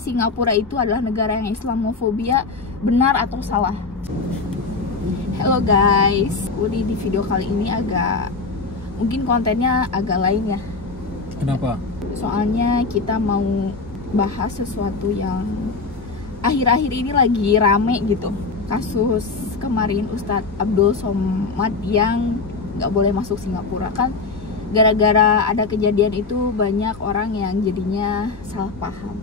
Singapura itu adalah negara yang Islamofobia, benar atau salah? Halo guys, Udi di video kali ini mungkin kontennya agak lain ya. Kenapa? Soalnya kita mau bahas sesuatu yang akhir-akhir ini lagi rame gitu. Kasus kemarin Ustadz Abdul Somad yang nggak boleh masuk Singapura, kan gara-gara ada kejadian itu banyak orang yang jadinya salah paham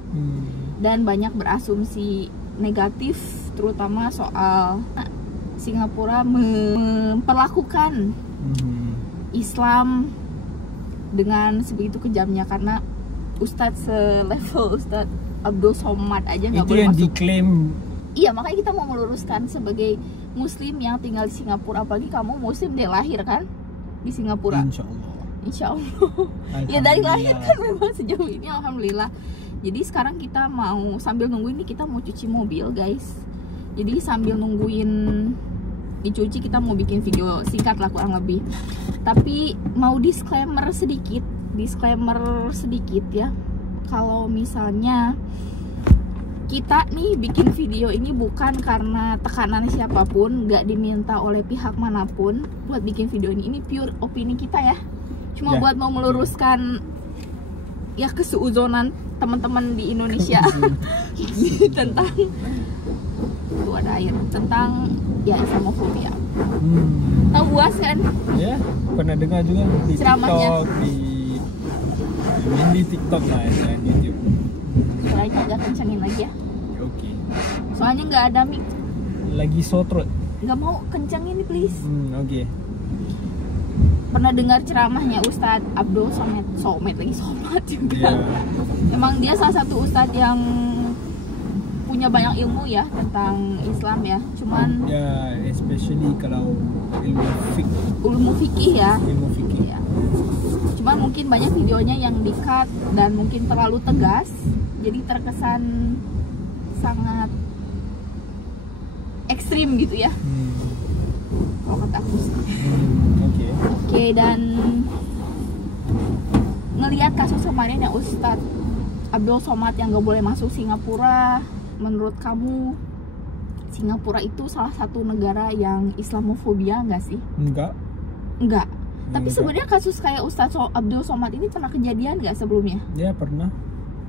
dan banyak berasumsi negatif, terutama soal Singapura memperlakukan Islam dengan sebegitu kejamnya karena Ustadz selevel Ustadz Abdul Somad aja nggak boleh masuk. Diklaim. Iya, makanya kita mau meluruskan sebagai Muslim yang tinggal di Singapura, apalagi kamu Muslim dari lahir kan di Singapura. Insya Allah. Ya dari lahir kan memang sejauh ini alhamdulillah. Jadi sekarang kita mau sambil nungguin nih, kita mau cuci mobil guys. Jadi sambil nungguin dicuci kita mau bikin video singkat lah kurang lebih. Tapi mau disclaimer sedikit ya. Kalau misalnya kita nih bikin video ini bukan karena tekanan siapapun, nggak diminta oleh pihak manapun buat bikin video ini pure opini kita ya. Cuma buat mau meluruskan ya keseuzonan teman-teman di Indonesia tentang itu ada air, tentang ya Islamofobia. Tahu UAS kan? Ya, pernah dengar juga di ceramahnya. TikTok, di TikTok lah ya, di YouTube. Suaranya agak kencengin lagi ya. Oke. Soalnya nggak ada mic. Lagi sotrot. Nggak mau kencengin nih please. Oke. Pernah dengar ceramahnya Ustadz Abdul Somad juga. Emang dia salah satu ustadz yang punya banyak ilmu ya tentang Islam ya. Cuman ya especially kalau ilmu fikih ya. Ilmu fikih. Ya. Cuman mungkin banyak videonya yang di-cut dan mungkin terlalu tegas, jadi terkesan sangat ekstrim gitu ya. Kalau kata aku sih. Oke, dan ngelihat kasus kemarin yang Ustadz Abdul Somad yang gak boleh masuk Singapura, menurut kamu Singapura itu salah satu negara yang Islamofobia nggak sih? Enggak. Tapi sebenarnya kasus kayak Ustadz Abdul Somad ini pernah kejadian nggak sebelumnya? Ya pernah.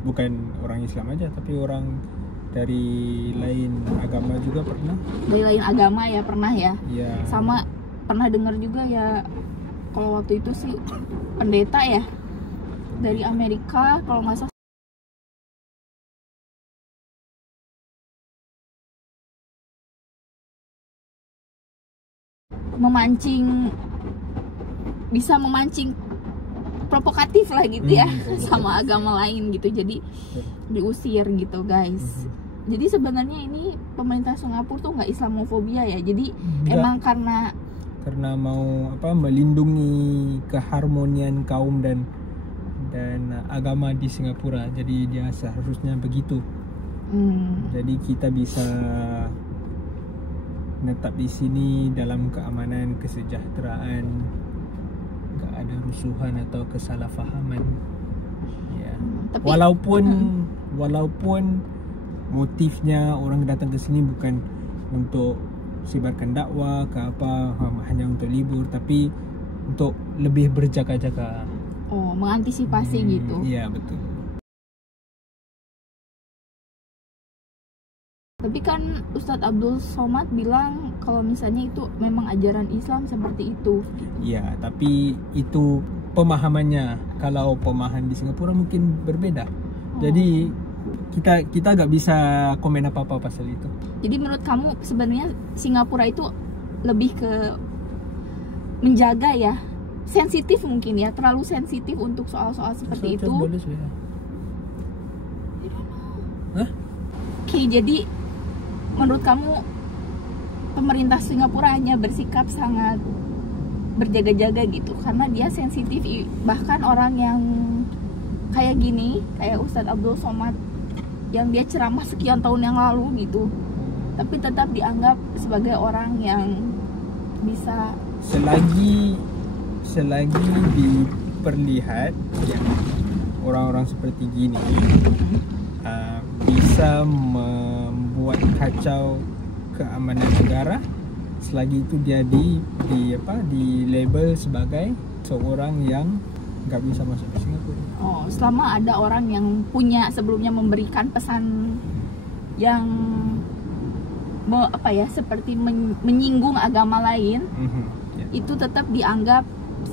Bukan orang Islam aja, tapi orang dari lain agama juga pernah. Dari lain agama ya pernah ya? Iya. Sama pernah dengar juga ya, kalau waktu itu sih pendeta ya dari Amerika kalau nggak salah. Bisa memancing provokatif lah gitu ya sama agama lain gitu, jadi diusir gitu guys. Jadi sebenarnya ini pemerintah Singapura tuh nggak Islamofobia ya, jadi emang karena mau melindungi keharmonian kaum dan agama di Singapura, jadi dia seharusnya begitu. Jadi kita bisa menetap di sini dalam keamanan, kesejahteraan, nggak ada rusuhan atau kesalahfahaman ya. Tapi, walaupun motifnya orang datang ke sini bukan untuk sebarkan dakwah ke apa, hanya untuk libur, tapi untuk lebih berjaga-jaga. Oh, mengantisipasi gitu. Iya, betul. Tapi kan Ustadz Abdul Somad bilang kalau misalnya itu memang ajaran Islam seperti itu. Iya, tapi itu pemahamannya. Kalau pemahaman di Singapura mungkin berbeda. Jadi kita nggak bisa komen apa-apa pasal itu. Jadi menurut kamu sebenarnya Singapura itu lebih ke menjaga ya, sensitif mungkin ya, terlalu sensitif untuk soal-soal seperti itu. Oke, jadi menurut kamu pemerintah Singapura hanya bersikap sangat berjaga-jaga gitu karena dia sensitif, bahkan orang yang kayak gini, kayak Ustadz Abdul Somad yang dia ceramah sekian tahun yang lalu gitu, tapi tetap dianggap sebagai orang yang bisa selagi diperlihat yang orang-orang seperti gini bisa membuat kacau keamanan negara selagi itu dia di label sebagai seorang yang nggak bisa masuk ke Singapura. Oh, selama ada orang yang punya sebelumnya memberikan pesan yang seperti menyinggung agama lain, itu tetap dianggap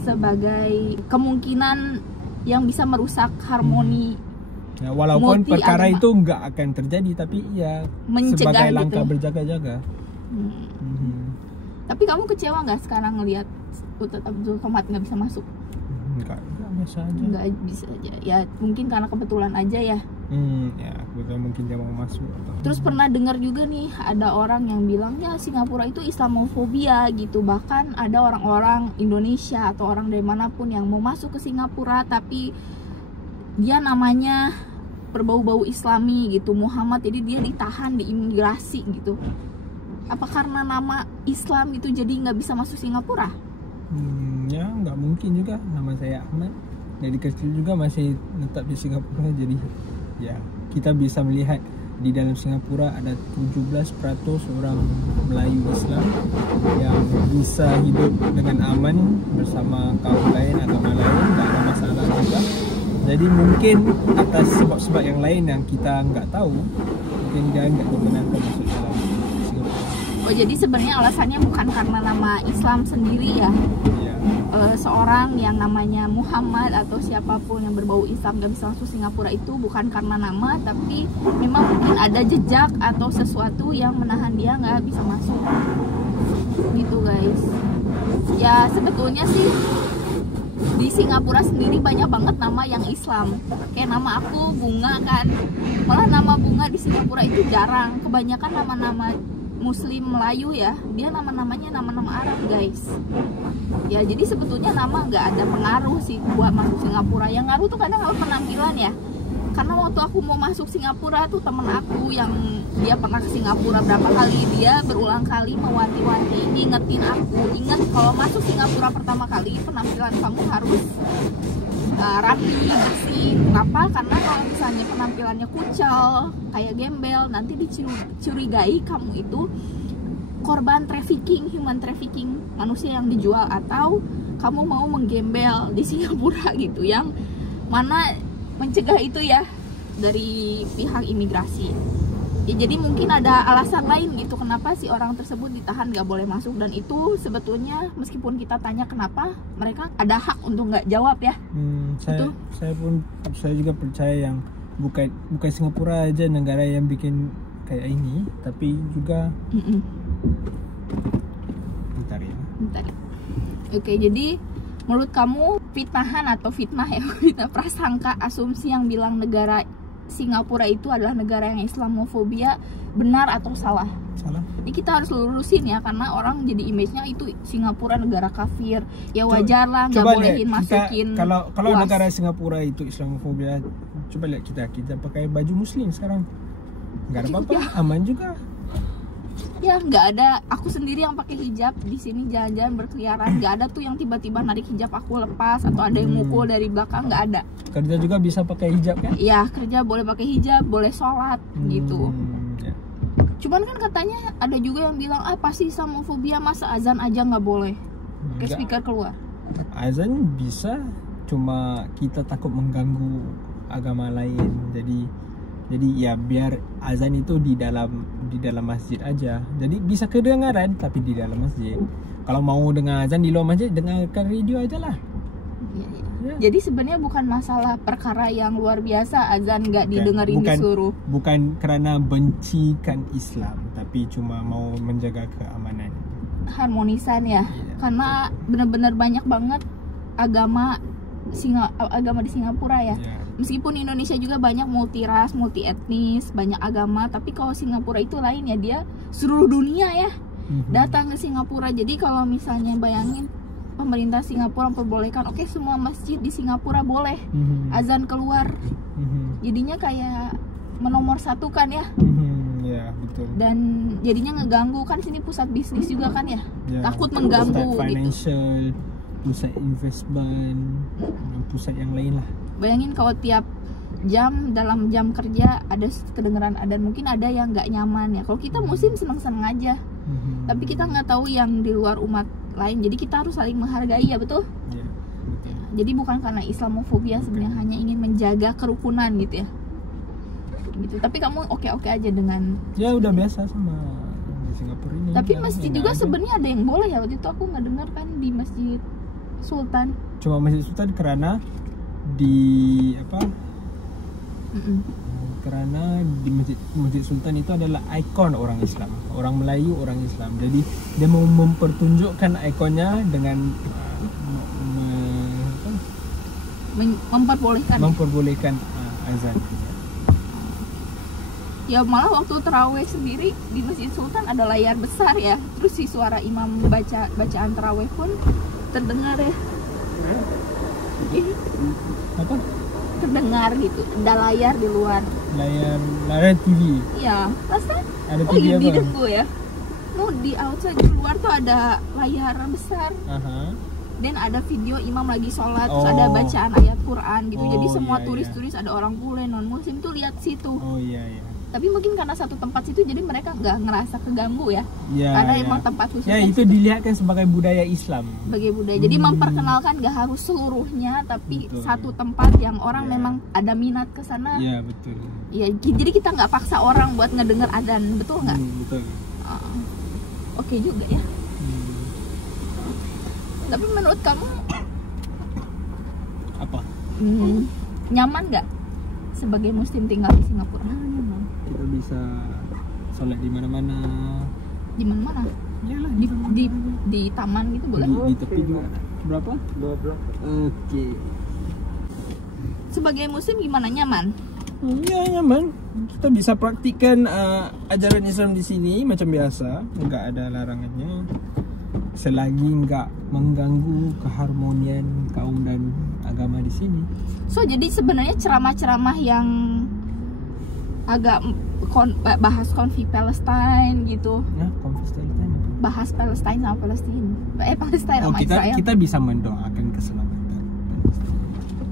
sebagai kemungkinan yang bisa merusak harmoni. Ya, walaupun perkara itu nggak akan terjadi, tapi ya mencegah sebagai gitu. langkah berjaga-jaga. Tapi kamu kecewa nggak sekarang ngelihat Ustadz Abdul Somad nggak bisa masuk? Nggak biasa aja. Nggak bisa aja. Ya mungkin karena kebetulan aja ya. Ya kebetulan mungkin dia mau masuk. Terus pernah dengar juga nih ada orang yang bilang ya Singapura itu Islamofobia gitu. Bahkan ada orang-orang Indonesia atau orang dari manapun yang mau masuk ke Singapura tapi dia namanya berbau-bau Islami gitu, Muhammad, jadi dia ditahan di imigrasi gitu. Apa karena nama Islam itu jadi nggak bisa masuk Singapura? Ya nggak mungkin juga. Nama saya Ahmad, dari kecil juga masih tetap di Singapura. Jadi ya kita bisa melihat di dalam Singapura ada 17% orang Melayu Islam yang bisa hidup dengan aman bersama kaum lain, agama lain, nggak ada masalah juga. Jadi mungkin atas sebab-sebab yang lain yang kita nggak tahu, mungkin dia nggak dibenarkan masuk dalam Singapura. Oh, jadi sebenarnya alasannya bukan karena nama Islam sendiri ya? Iya. Seorang yang namanya Muhammad atau siapapun yang berbau Islam gak bisa masuk Singapura itu bukan karena nama, tapi memang mungkin ada jejak atau sesuatu yang menahan dia nggak bisa masuk. Gitu guys. Ya sebetulnya sih di Singapura sendiri banyak banget nama yang Islam. Kayak nama aku Bunga kan. Malah nama Bunga di Singapura itu jarang. Kebanyakan nama-nama Muslim Melayu ya, dia nama-namanya nama-nama Arab guys. Ya jadi sebetulnya nama nggak ada pengaruh sih buat masuk Singapura. Yang ngaruh tuh kadang kalau penampilan ya. Karena waktu aku mau masuk Singapura tuh temen aku yang dia pernah ke Singapura berapa kali, dia berulang kali mewanti-wanti, ngingetin aku, ingat kalau masuk Singapura pertama kali penampilan kamu harus rapi, bersih. Kenapa? Karena kalau misalnya penampilannya kucel, kayak gembel, nanti dicurigai kamu itu korban trafficking, human trafficking, manusia yang dijual, atau kamu mau menggembel di Singapura gitu, yang mana mencegah itu ya dari pihak imigrasi. Ya, jadi mungkin ada alasan lain gitu kenapa si orang tersebut ditahan nggak boleh masuk, dan itu sebetulnya meskipun kita tanya kenapa, mereka ada hak untuk nggak jawab ya. Saya juga percaya yang bukan Singapura aja negara yang bikin kayak ini, tapi juga bentar ya. Oke, jadi menurut kamu fitnahan atau fitnah ya, fitnah prasangka, asumsi yang bilang negara Singapura itu adalah negara yang Islamofobia, benar atau salah? Salah. Ini kita harus lurusin ya, karena orang jadi image-nya itu Singapura negara kafir. Ya wajar lah, nggak bolehin masukin. Kalau negara Singapura itu Islamofobia, coba lihat kita pakai baju Muslim sekarang, nggak ada apa-apa, aman juga. Ya nggak ada, aku sendiri yang pakai hijab di sini jalan-jalan berkeliaran, nggak ada tuh yang tiba-tiba narik hijab aku lepas atau ada yang mukul dari belakang, nggak ada. Kerja juga bisa pakai hijab kan? Iya, kerja boleh pakai hijab, boleh sholat gitu. Ya. Cuman kan katanya ada juga yang bilang pasti Islamofobia, masa azan aja nggak boleh? Kayak speaker keluar. Azan bisa, cuma kita takut mengganggu agama lain, jadi ya biar azan itu di dalam masjid aja. Jadi bisa kedengaran tapi di dalam masjid. Kalau mau dengar azan di luar masjid, dengarkan radio aja lah. Ya. Jadi sebenarnya bukan masalah perkara yang luar biasa azan nggak didengerin disuruh. Bukan karena bencikan Islam, tapi cuma mau menjaga keamanan, harmonisan ya. Karena benar-benar banyak banget agama di Singapura ya. Meskipun Indonesia juga banyak multi ras, multi etnis, banyak agama, tapi kalau Singapura itu lain ya, dia seluruh dunia ya datang ke Singapura. Jadi kalau misalnya bayangin pemerintah Singapura memperbolehkan, oke, semua masjid di Singapura boleh azan keluar, jadinya kayak menomorsatukan ya. Ya, betul. Dan jadinya ngeganggu, kan sini pusat bisnis juga kan ya, takut mengganggu pusat financial, gitu. Pusat investment, pusat yang lain lah. Bayangin kalau tiap jam dalam jam kerja ada kedengeran adzan, mungkin ada yang nggak nyaman ya. Kalau kita muslim senang-senang aja, tapi kita nggak tahu yang di luar umat lain, jadi kita harus saling menghargai ya, betul? Ya, betul. Jadi bukan karena Islamofobia sebenarnya, hanya ingin menjaga kerukunan gitu ya. Gitu. Tapi kamu oke-oke aja dengan ya udah biasa sama di Singapura ini. Tapi masjid juga sebenarnya ada yang boleh ya, waktu itu aku nggak dengar kan di Masjid Sultan. Cuma Masjid Sultan karena di apa? Karena di Masjid Sultan itu adalah ikon orang Islam, orang Melayu, orang Islam. Jadi dia mau mempertunjukkan ikonnya dengan memperbolehkan azan. Ya malah waktu taraweh sendiri di Masjid Sultan ada layar besar ya, terus si suara imam bacaan taraweh pun terdengar ya. Apa? Terdengar gitu, ada layar di luar. Layar TV. Iya, pasti. Ada TV iya, apa? di Denggu ya. Di outside di luar tuh ada layar besar. Dan ada video imam lagi sholat, terus ada bacaan ayat Quran gitu. Jadi semua turis-turis ada orang bule, non muslim tuh lihat situ. Oh iya. Tapi mungkin karena satu tempat situ jadi mereka nggak ngerasa keganggu ya. Karena emang tempat khusus. Ya itu dilihatkan sebagai budaya Islam. Sebagai budaya. Jadi memperkenalkan nggak harus seluruhnya, tapi betul, satu tempat yang orang memang ada minat ke sana. Iya betul. Iya, jadi kita nggak paksa orang buat ngedenger adzan, betul nggak? Betul. Oke juga ya. Tapi menurut kamu apa? Nyaman nggak sebagai muslim tinggal di Singapura? Kita bisa sholat di mana-mana. Di mana-mana? Iyalah, di taman gitu boleh? Di tepi juga. Berapa? 2 blok. Oke. Sebagai muslim gimana, nyaman? Ya nyaman. Kita bisa praktikkan ajaran Islam di sini macam biasa, nggak ada larangannya. Selagi nggak mengganggu keharmonian kaum dan agama di sini. So jadi sebenarnya ceramah-ceramah yang agak bahas konflik Palestine gitu. Nah, konflik Palestine. Bahas Palestine sama Palestina. Palestine sama Israel. Kita bisa mendoakan keselamatan.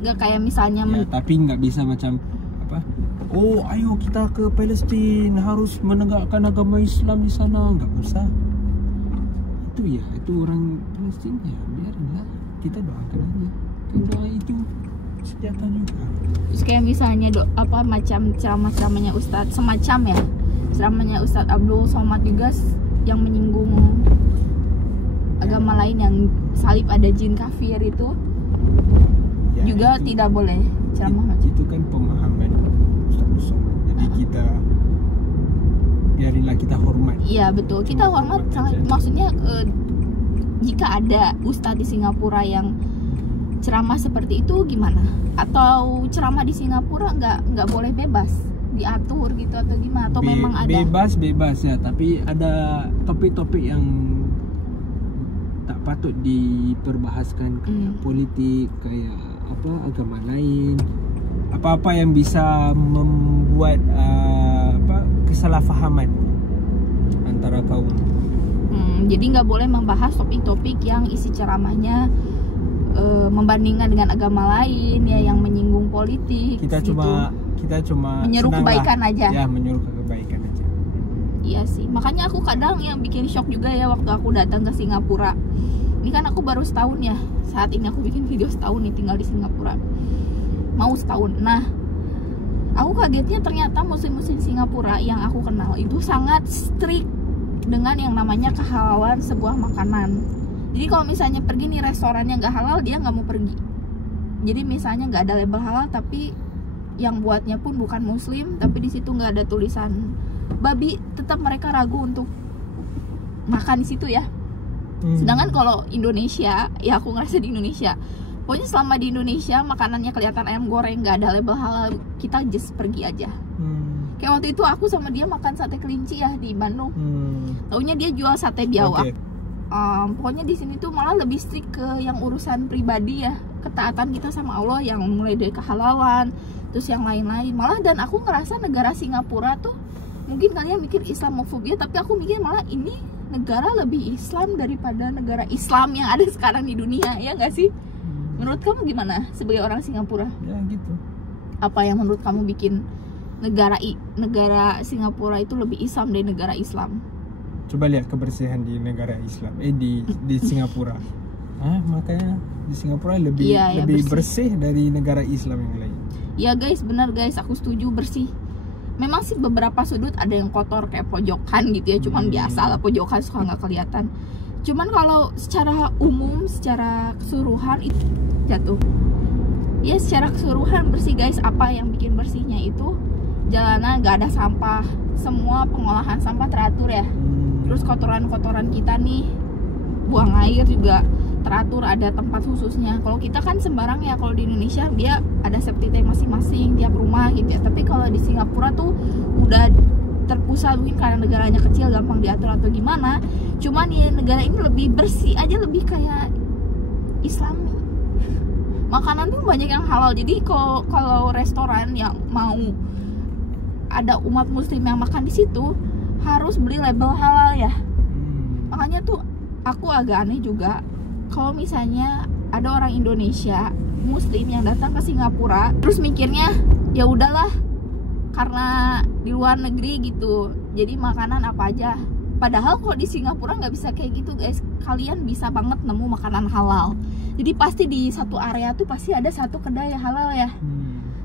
Nggak kayak misalnya tapi nggak bisa macam apa? Oh, ayo kita ke Palestina, harus menegakkan agama Islam di sana. Nggak usah. Itu orang Palestina ya, biarlah, kita doakan aja. Doa itu senjata juga. Terus kayak misalnya macam ceramahnya Ustadz semacam ya, ceramahnya Ustadz Abdul Somad juga yang menyinggung agama lain, yang salib ada jin kafir itu juga itu, tidak boleh ceramah. Itu kan pemahaman Ustadz Somad. Jadi kita biarinlah, kita hormat. Iya betul, kita hormat sangat. Maksudnya jika ada ustadz di Singapura yang ceramah seperti itu gimana? Atau ceramah di Singapura nggak boleh bebas diatur gitu atau gimana? Atau memang ada bebas ya, tapi ada topik-topik yang tak patut diperbahaskan, kayak politik, kayak apa, agama lain, apa-apa yang bisa membuat kesalahpahaman antara kaum. Jadi nggak boleh membahas topik-topik yang isi ceramahnya membandingkan dengan agama lain ya, yang menyinggung politik. Kita cuma menyuruh kebaikan aja. Ya, menyuruh kebaikan aja. Iya sih, makanya aku kadang yang bikin shock juga ya waktu aku datang ke Singapura. Ini kan aku baru setahun ya, saat ini aku bikin video setahun nih tinggal di Singapura, mau setahun. Nah, aku kagetnya ternyata muslim-muslim Singapura yang aku kenal itu sangat strict dengan yang namanya kehalalan sebuah makanan. Jadi kalau misalnya pergi nih restoran yang nggak halal, dia nggak mau pergi. Jadi misalnya nggak ada label halal, tapi yang buatnya pun bukan muslim, tapi di situ nggak ada tulisan babi, tetap mereka ragu untuk makan di situ ya. Sedangkan kalau Indonesia, ya aku ngerasa di Indonesia, pokoknya selama di Indonesia makanannya kelihatan ayam goreng nggak ada label halal, kita just pergi aja. Kayak waktu itu aku sama dia makan sate kelinci ya di Bandung. Taunya dia jual sate biawak. Pokoknya di sini tuh malah lebih strict ke yang urusan pribadi ya, ketaatan kita sama Allah, yang mulai dari kehalalan, terus yang lain-lain. Malah dan aku ngerasa negara Singapura tuh, mungkin kalian mikir Islamofobia, tapi aku mikir malah ini negara lebih Islam daripada negara Islam yang ada sekarang di dunia, ya nggak sih? Menurut kamu gimana sebagai orang Singapura? Ya gitu. Apa yang menurut kamu bikin negara Singapura itu lebih Islam dari negara Islam? Coba lihat kebersihan di negara Islam, di Singapura. Makanya di Singapura lebih bersih dari negara Islam yang lain. Ya guys, benar guys, aku setuju, bersih. Memang sih beberapa sudut ada yang kotor kayak pojokan gitu ya, cuman biasa lah pojokan suka nggak kelihatan. Cuman kalau secara umum, secara keseluruhan itu jatuh. Ya secara keseluruhan bersih guys. Apa yang bikin bersihnya itu jalanan nggak ada sampah, semua pengolahan sampah teratur ya. Terus kotoran-kotoran kita nih, buang air juga teratur, ada tempat khususnya. Kalau kita kan sembarang ya, kalau di Indonesia dia ada safety tank masing-masing tiap rumah gitu ya. Tapi kalau di Singapura tuh udah terpusat, mungkin karena negaranya kecil gampang diatur atau gimana. Cuman ya negara ini lebih bersih aja, lebih kayak Islami. Makanan tuh banyak yang halal. Jadi kalau restoran yang mau ada umat muslim yang makan di situ harus beli label halal ya. Makanya tuh aku agak aneh juga kalau misalnya ada orang Indonesia muslim yang datang ke Singapura terus mikirnya ya udahlah karena di luar negeri gitu, jadi makanan apa aja. Padahal kalau di Singapura nggak bisa kayak gitu guys. Kalian bisa banget nemu makanan halal. Jadi pasti di satu area tuh pasti ada satu kedai halal ya.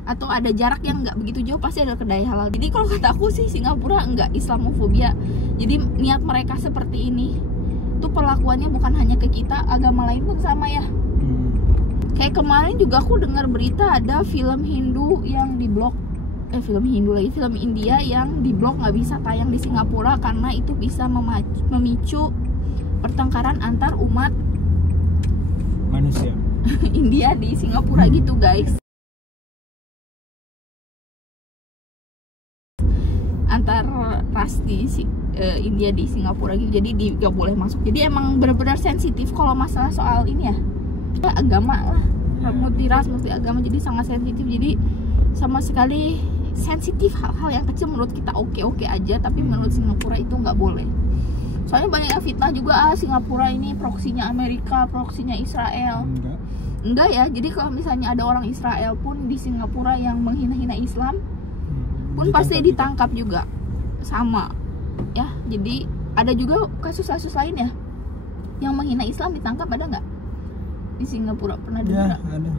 Atau ada jarak yang nggak begitu jauh pasti ada kedai halal. Jadi kalau kata aku sih Singapura nggak Islamofobia. Jadi niat mereka seperti ini tuh perlakuannya bukan hanya ke kita, agama lain pun sama ya. Kayak kemarin juga aku dengar berita ada film Hindu yang diblok. Film India yang diblok, nggak bisa tayang di Singapura karena itu bisa memicu pertengkaran antar umat manusia India di Singapura gitu guys, antar ras di India di Singapura gitu. Jadi nggak boleh masuk. Jadi emang benar-benar sensitif kalau masalah soal ini ya, agama lah, multi ras, multi agama, jadi sangat sensitif. Jadi sama sekali sensitif hal-hal yang kecil menurut kita oke aja, tapi menurut Singapura itu nggak boleh. Soalnya banyak yang fitnah juga, Singapura ini proksinya Amerika, proksinya Israel. Enggak ya. Jadi kalau misalnya ada orang Israel pun di Singapura yang menghina-hina Islam pun pasti ditangkap juga sama ya. Jadi ada juga kasus-kasus lain ya yang menghina Islam ditangkap, ada nggak di Singapura? Pernah dengar? Ya, ada.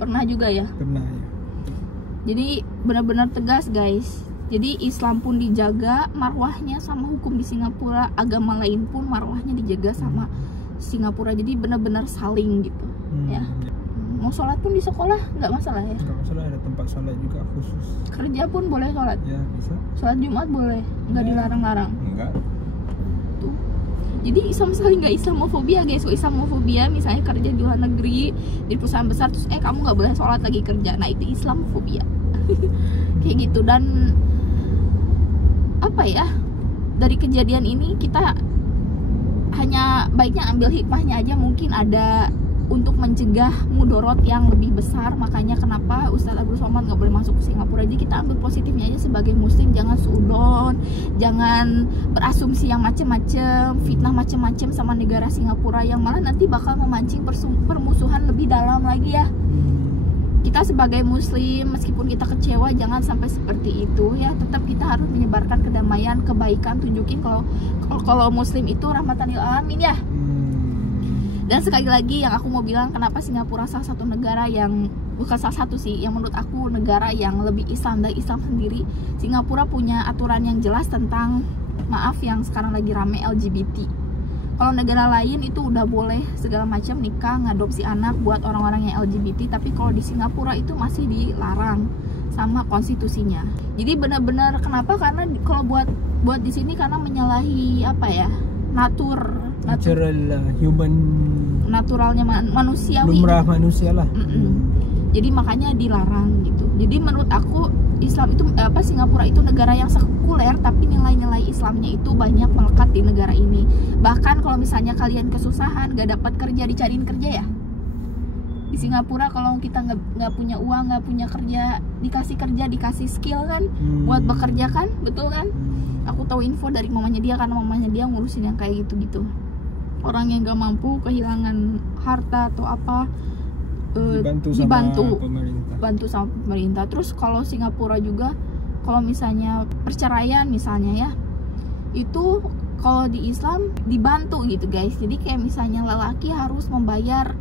Pernah juga ya? Pernah ya. Jadi benar-benar tegas guys. Jadi Islam pun dijaga marwahnya sama hukum di Singapura, agama lain pun marwahnya dijaga sama Singapura. Jadi benar-benar saling gitu ya. Mau sholat pun di sekolah nggak masalah ya? Nggak masalah, ada tempat sholat juga khusus. Kerja pun boleh sholat? Ya bisa. Sholat Jumat boleh? Nggak dilarang-larang? Enggak. Tuh. Jadi sama sekali nggak Islamofobia guys. So, Islamofobia misalnya kerja di luar negeri di perusahaan besar terus kamu nggak boleh sholat lagi kerja, nah itu Islamofobia. Kayak gitu. Dan apa ya, dari kejadian ini kita hanya baiknya ambil hikmahnya aja. Mungkin ada untuk mencegah mudorot yang lebih besar. Makanya kenapa Ustadz Abdul Somad nggak boleh masuk ke Singapura. Jadi kita ambil positifnya aja sebagai muslim, jangan suudon, jangan berasumsi yang macem-macem, fitnah macem-macem sama negara Singapura yang malah nanti bakal memancing permusuhan lebih dalam lagi ya. Kita sebagai muslim meskipun kita kecewa jangan sampai seperti itu ya. Tetap kita harus menyebarkan kedamaian, kebaikan, tunjukin kalau muslim itu rahmatan lil alamin ya. Dan sekali lagi yang aku mau bilang, kenapa Singapura salah satu negara yang, bukan salah satu sih, yang menurut aku negara yang lebih Islam dari Islam sendiri. Singapura punya aturan yang jelas tentang, maaf yang sekarang lagi rame, LGBT. Kalau negara lain itu udah boleh segala macam nikah, ngadopsi anak buat orang-orang yang LGBT. Tapi kalau di Singapura itu masih dilarang sama konstitusinya. Jadi benar-benar kenapa? Karena kalau buat di sini karena menyalahi apa ya? Natural human, naturalnya manusiawi, lumrah manusia lah. Jadi makanya dilarang gitu. Jadi menurut aku Islam itu Singapura itu negara yang sekuler, tapi nilai-nilai Islamnya itu banyak melekat di negara ini. Bahkan kalau misalnya kalian kesusahan gak dapat kerja, dicariin kerja ya di Singapura. Kalau kita nggak punya uang, nggak punya kerja, dikasih kerja, dikasih skill kan buat bekerja kan, betul kan? Aku tahu info dari mamanya dia karena mamanya dia ngurusin yang kayak gitu-gitu. Orang yang gak mampu kehilangan harta atau apa dibantu sama pemerintah. Terus kalau Singapura juga, kalau misalnya perceraian misalnya ya, itu kalau di Islam dibantu gitu guys. Jadi kayak misalnya lelaki harus membayar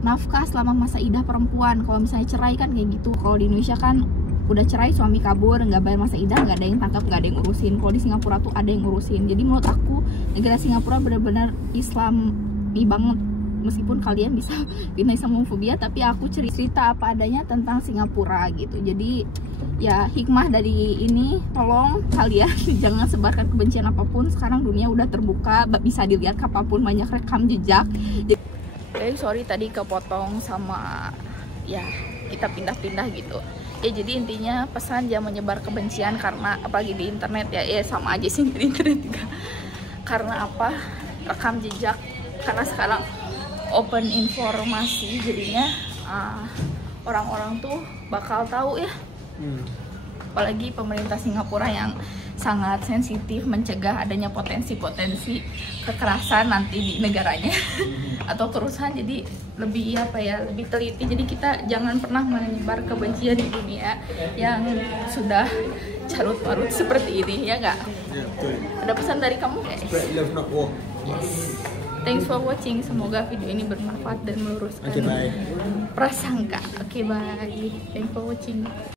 nafkah selama masa idah perempuan. Kalau misalnya cerai kan kayak gitu. Kalau di Indonesia kan udah cerai, suami kabur, nggak bayar masa idah, nggak ada yang tangkap, nggak ada yang ngurusin. Kalau di Singapura tuh ada yang ngurusin. Jadi menurut aku negara Singapura benar-benar Islami banget. Meskipun kalian bisa pindah Islamofobia, tapi aku cerita apa adanya tentang Singapura gitu. Jadi ya hikmah dari ini, tolong kalian jangan sebarkan kebencian apapun. Sekarang dunia udah terbuka, bisa dilihat kapanpun, banyak rekam jejak. Jadi sorry tadi kepotong sama ya kita pindah-pindah gitu. Ya jadi intinya pesan jangan menyebar kebencian, karena apalagi di internet ya sama aja sih di internet juga. Karena apa? Rekam jejak, karena sekarang open informasi, jadinya orang-orang tuh bakal tahu ya. Apalagi pemerintah Singapura yang sangat sensitif mencegah adanya potensi-potensi kekerasan nanti di negaranya atau kerusuhan. Jadi lebih lebih teliti. Jadi kita jangan pernah menyebar kebencian di dunia yang sudah carut-marut seperti ini, ya nggak? Ada pesan dari kamu? Yes. Thanks for watching. Semoga video ini bermanfaat dan meluruskan prasangka. Oke, bye. Thanks for watching.